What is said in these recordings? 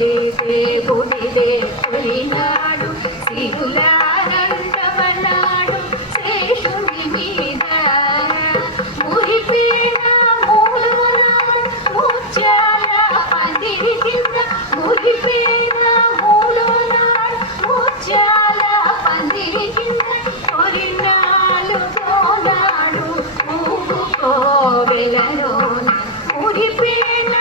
ఏ దేవుడిదే తొలినాడు సిరులారంటవనాడు శేషుని మీద మురిపేన మూలమున ముత్యాల పందిరి కింద మురిపేన మూలమున ముత్యాల పందిరి కింద తొలినాలుగో నాడు మూడుకోవెలలోన మురిపేన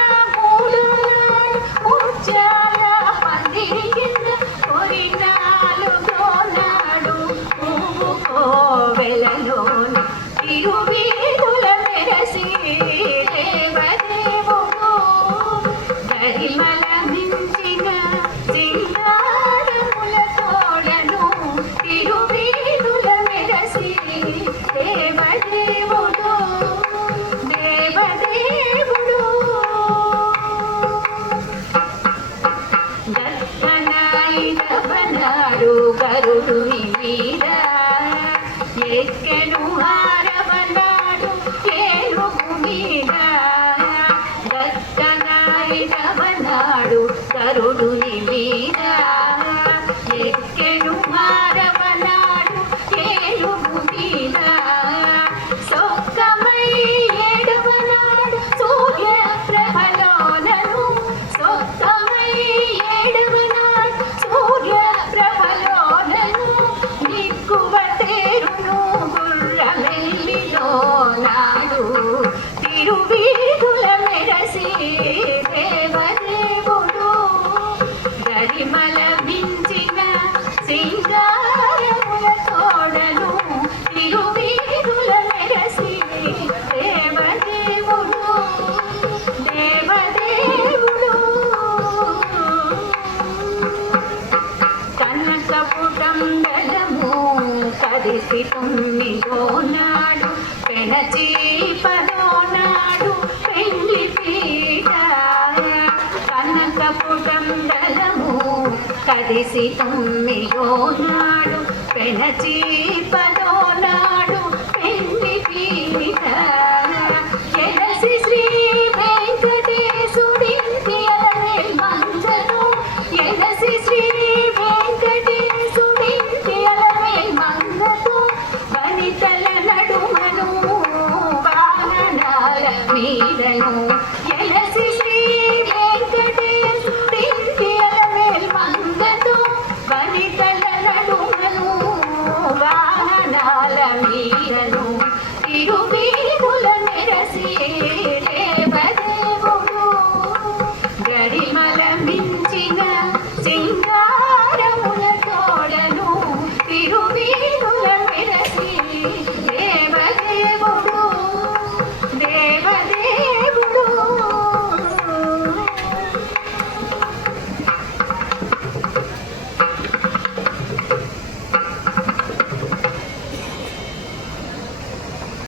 ముత్యాల పందిరి కింద తొలినాలుగో నాడు మూడుకోవెలలోన తిరువీధుల మెరసి దేవదేవుడు గరిమల మించిన సింగారముల తోడను తిరువీధుల మెరసి దేవదేవుడు దేవదేవుడు దత్తనాయిదవనాడు గరుడుని మీద ఎక్కెను హారవనాడు ఏనుగు మీద దత్తనాయిదవనాడు గరుడుని మీద ఎక్కెను హారవనాడు ఏనుగు మీద సొక్కమై ఏడవనాడు సూర్య ప్రభలోనను సొక్కమై ఏడవనాడు సూర్య ప్రభలోనను నిక్కువ తేరును గుర్రమెల్లిలో నాడు తిరువీధుల మెరసి దేవదేవుడు గరిమల మించిన సింగారముల తోడను తిరువీధుల మెరసి దేవదేవుడు దేవదేవుడు కనకపుటంబలము కదిసి తొమ్మిదో నాడు పెనచి పదో నాడు పెండ్లి పీట కనకపుటంబలము కదిసి తొమ్మిదో నాడు పెనచి పదో నాడు పెండ్లి పీట ఎలసి శ్రీ వెంకటేశుడింటి అలమేల్ మంగను ఎలసి శ్రీ వెంకటేశుడింటి అలమేల్ మంగను వనితల నడుమను వాహనాల మీదను ఎలసి శ్రీ వెంకటేశుడింటి అలమేల్ మంగను వనితల నడుమను వాహనాల మీదను తిరువీధుల మెరసి